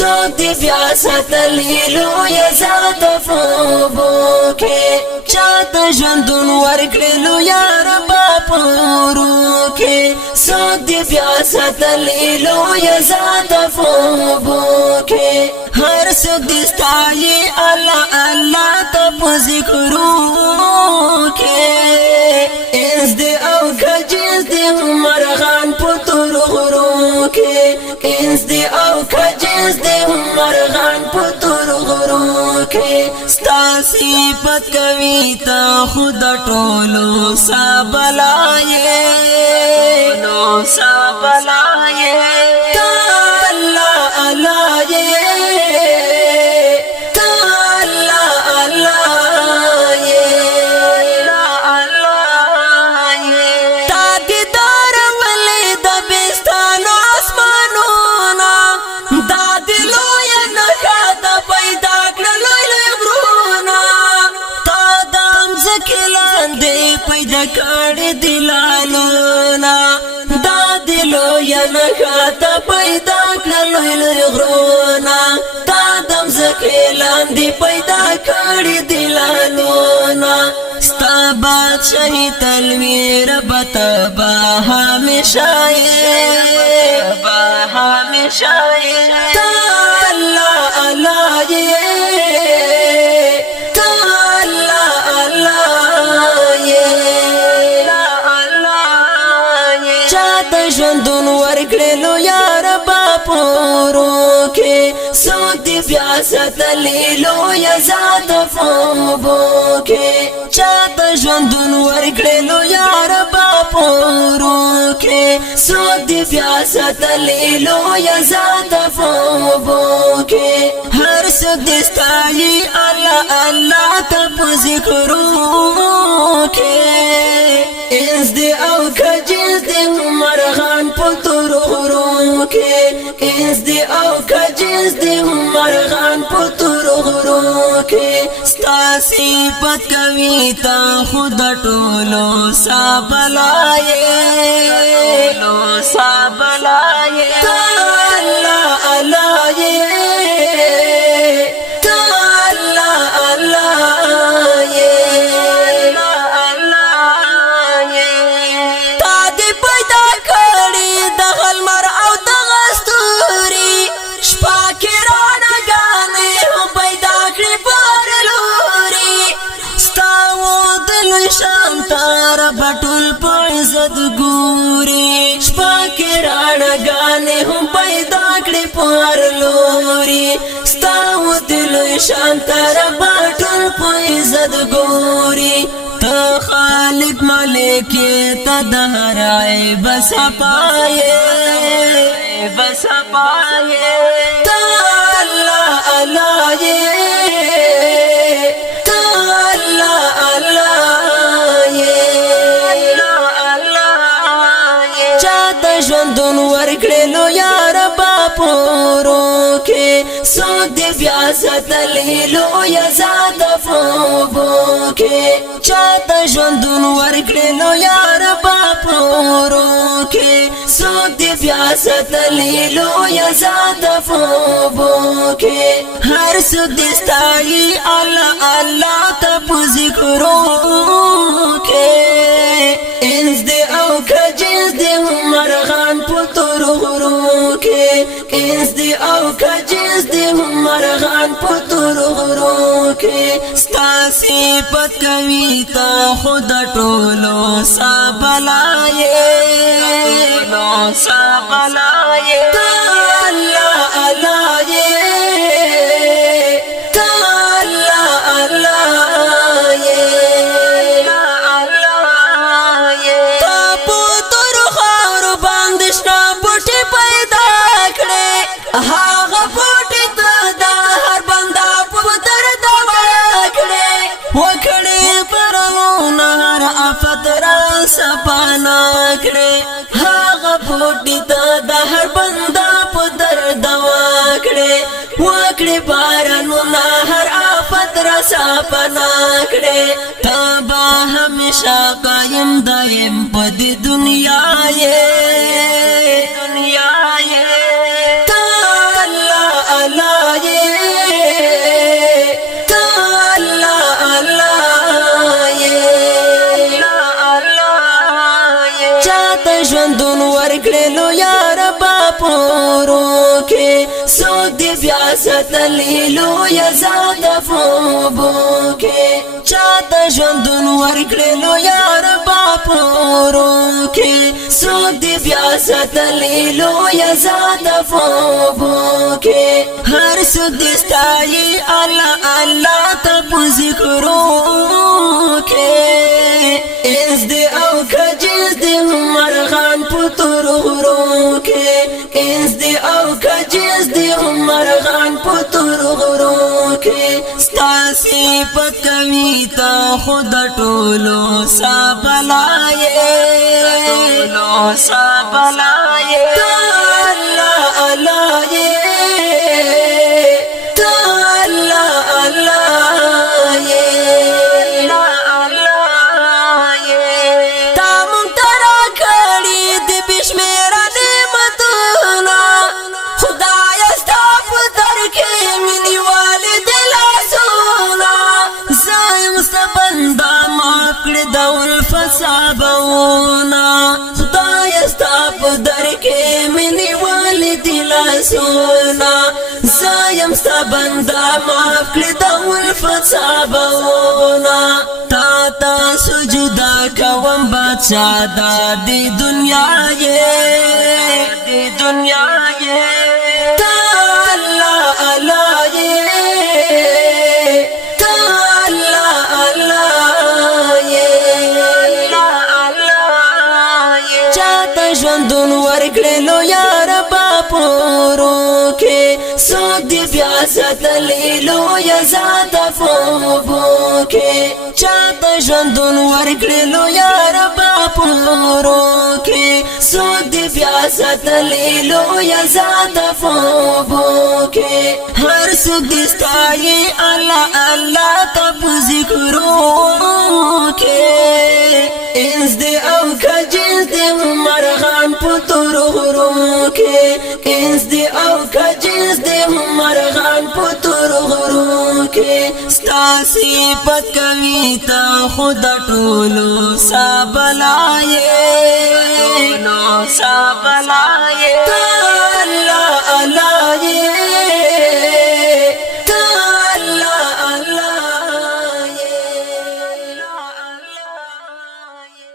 سوک دی بیا ساتلی لوی ذات فوبو کے چاہتا ژوندون ورکړې لوی ربا پورو کے سوک دی بیا ساتلی لوی ذات فوبو کے هر سوک دی ستایي الله الله ته ذکرو کے انس دی او کجنس دی مرغان پتور غرو کے انس دی او کجنس دی مرغان پتور غرو کے ستاسی پت کوي تا خود ټولو سابلایې نو سابلایې تا الله الله پیدا کړ دلالونا دا دلو یا نخاتا پیدا کړ لوی غرونا دا دم زکیلان دی پیدا کړ دلالونا ستا بادشاہی تلویر بتبا ہمیشہ با ہمیشہ تا اللہ اللہ ژوندون ورکړې لوی ربا پورو کې سوک دی بیا ساتلی لوی ذات فوبو کې چاته ژوندون ورکړې لوی ربا پورو کې سوک دی بیا ساتلی لوی ذات فوبو کې هر څوک دی ستایي الله الله ته ذکرو کې انس دی او کجنس دی مرغان پتور غرو کے انس دی او کجنس دی مرغان پتور غرو کے ستاسی پت کوي تا خود ټولو سابلایې لو سابلایې تا الله الله شانتار بټول پعزت ګوري شپه کې راڼګانې هم پیدا کړې پر لوري ستاو دل شانتار بټول پعزت ګوري ته خالق مالک ته دهرای بس پایې بس پایې تا الله الله ژوندون ورکړې لوی ربا پورو کې سوک دی بیا ساتلی لوی ذات فوبو کې چاته ژوندون ورکړې لوی ربا پورو کې سوک دی بیا ساتلی لوی ذات فوبو کې هر څوک دی ستایي الله الله ته ذکرو کې انس دی او کجنس دی مرغان پتور غرو کې انس دی او کجنس دی مرغان پتور غرو کې ستاسی پت کوي تا خود ټولو سابلایې نو سابلایې تا الله الله تا الله الله هاغه پټی ته دا هر بندا پتر دا وکړې پرونو نهر افت را سپانا کړې هاغه پټی ته دا هر بندا پتر دا وکړې پرونو نهر افت را سپانا کړې تبا همیشه قائم دائم په دنیا یې دی بیا ستلیلو یزاد فوبو کې چاته ژوندون ورکړلو یار باپورو کې سو دی بیا ستلیلو یزاد فوبو کې هر څوک دې ستایي الله الله ته په ذکرو کې انس دې او کجنس دې مرغان په تورغرو کې انس دې او کجنس دې مرغان په تورغرو کې ستاسي په کویتا خود ټولو سابلایې ټولو سابلایې الله الله صابونا خدای استا په در کې منی والدی لاسونا زایم ستا بندا معاف کړه د الفت صابونا تا تا سجدا کوم بادشاہ د دنیا یې د دنیا یې تا الله الله یې تا الله الله ژوندون ورکړلو یار باپورو کې سوک دی بیا ستلیلو یزاد فوبو کې چاته ژوندون ورکړلو یار باپورو کې سوک دی بیا ستلیلو یزاد فوبو کې هر څوک دې ستایي الله الله ته په ذکرو کې انس دې او کجنس دې مرغان په تورغرو کې انس دې او کجنس دې مرغان په تورغرو کې ستاسي په کویتا خود ټولو سابلایې ټولو سابلایې الله